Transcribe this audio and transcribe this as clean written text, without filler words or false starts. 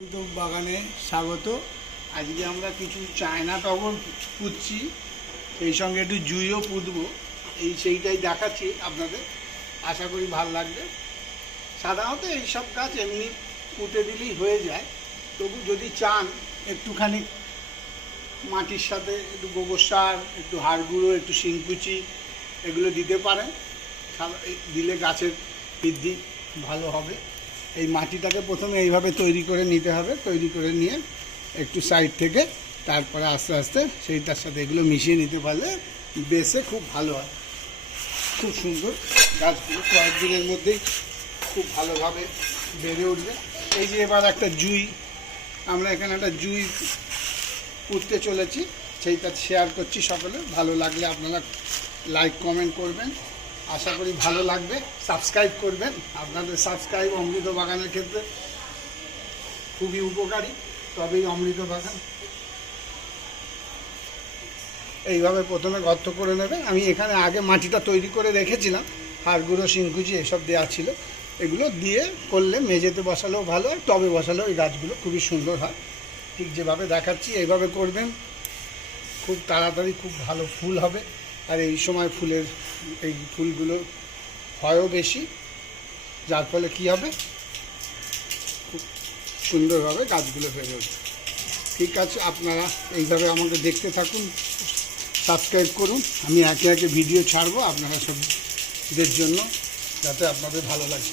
তো বাগানে স্বাগত। আজকে আমরা কিছু চায়না টগর পুঁতছি, সেই সঙ্গে একটু জুঁইও পুঁতবো। সেইটাই দেখাচ্ছি আপনাদের, আশা করি ভালো লাগবে। সাধারণত এইসব গাছ এমনি পুঁতে দিলেই হয়ে যায়, তবু যদি চান একটুখানি মাটির সাথে একটু গোবর সার, একটু হাড় গুঁড়ো, একটু শিংকুচি এগুলো দিতে পারেন। দিলে গাছের বৃদ্ধি ভালো হবে। এই মাটিটাকে প্রথমে এইভাবে তৈরি করে নিতে হবে, তৈরি করে নিয়ে একটু সাইড থেকে তারপরে আস্তে আস্তে সেইটার সাথে এগুলো মিশিয়ে নিতে পারলে বেসে খুব ভালো হয়। খুব সুন্দর গাছগুলো কয়েকদিনের মধ্যেই খুব ভালোভাবে বেড়ে উঠবে। এই যে এবার একটা জুঁই, আমরা এখানে একটা জুঁই পুঁততে চলেছি, সেইটা শেয়ার করছি সকলে। ভালো লাগলে আপনারা লাইক কমেন্ট করবেন, আশা করি ভালো লাগবে। সাবস্ক্রাইব করবেন, আপনাদের সাবস্ক্রাইব অমৃত বাগানের ক্ষেত্রে খুবই উপকারী। তবেই অমৃত বাগান। এইভাবে প্রথমে গর্ত করে নেবেন। আমি এখানে আগে মাটিটা তৈরি করে রেখেছিলাম, হাড় গুঁড়ো শিংকুচি এসব দেওয়া ছিল। এগুলো দিয়ে করলে মেঝেতে বসালেও ভালো হয়, টবে বসালেও এই গাছগুলো খুবই সুন্দর হয়। ঠিক যেভাবে দেখাচ্ছি এইভাবে করবেন, খুব তাড়াতাড়ি খুব ভালো ফুল হবে। আর এই সময় এই ফুলগুলো হয়ও বেশি, যার ফলে কী হবে, খুব সুন্দরভাবে গাছগুলো বেড়ে উঠবে। ঠিক আছে, আপনারা এইভাবে আমাকে দেখতে থাকুন, সাবস্ক্রাইব করুন। আমি একে একে ভিডিও ছাড়বো আপনারা সবদের জন্য, যাতে আপনাদের ভালো লাগে।